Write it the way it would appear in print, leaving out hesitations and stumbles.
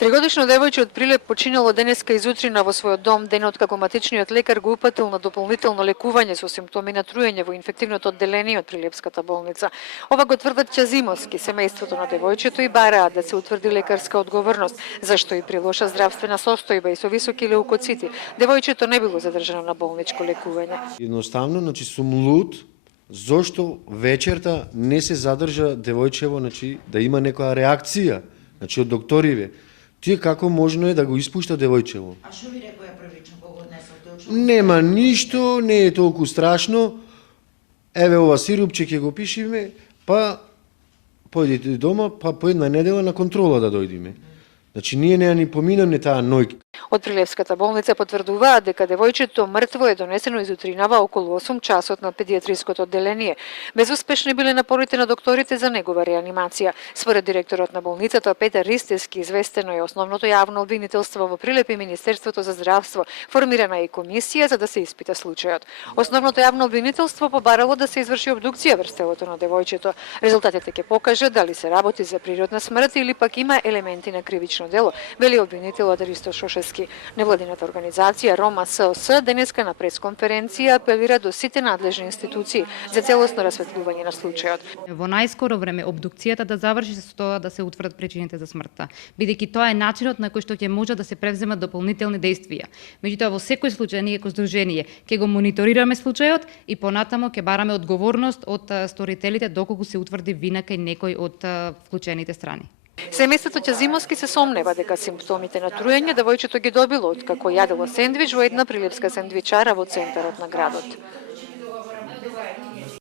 Тригодишно девојче од Прилеп починало денеска изутрина во својот дом, денот како матичниот лекар го упатил на дополнително лекување со симптоми на труење во инфективното одделение од Прилепската болница. Ова го тврдат Ќазимовски, семејството на девојчето, и бараат да се утврди лекарска одговорност, зашто и при лоша здравствена состојба и со високи леукоцити, девојчето не било задржано на болничко лекување. Едноставно, сум луд, зошто вечерта не се задржа девојчево, да има некоја реакција, од докториве. Тие како можно е да го испушта девојчево? А што ви рекоја првично кога однесовте? Нема ништо, не е толку страшно. Еве ова сирупче ќе го пишиме, па појдете дома, па по една недела на контрола да дојдеме. Ние не ни поминаме таа ноќ. Од Прилепската болница потврдуваат дека девојчето мртво е донесено изутринава околу 8 часот на педиатриското одделение. Безуспешни биле напорите на докторите за негова реанимација. Според директорот на болницата Петар Ристевски, известено е основното јавно обвинителство во Прилеп и Министерството за здравство. Формирана е и комисија за да се испита случајот. Основното јавно обвинителство побарало да се изврши обдукција врз телото на девојчето. Резултатите ќе покажат дали се работи за природна смрт или пак има елементи на кривично дело, вели обвинителот Ристо Шошевски. Невладината организација Рома СОС денеска на пресконференција апелира до сите надлежни институции за целосно расветлување на случајот. Во најскоро време обдукцијата да заврши со тоа да се утврдат причините за смртта, бидејќи тоа е начинот на кој што ќе може да се превземат дополнителни действија. Меѓутоа во секој случај ние како здружение ќе го мониторираме случајот и понатамо ќе бараме одговорност од сторителите доколку се утврди вина кај некој од вклучените страни. Семејството Ќазимовски се сомнева дека симптомите на труење девојчето ги добило откако јадело сендвич во една прилепска сендвичара во центарот на градот.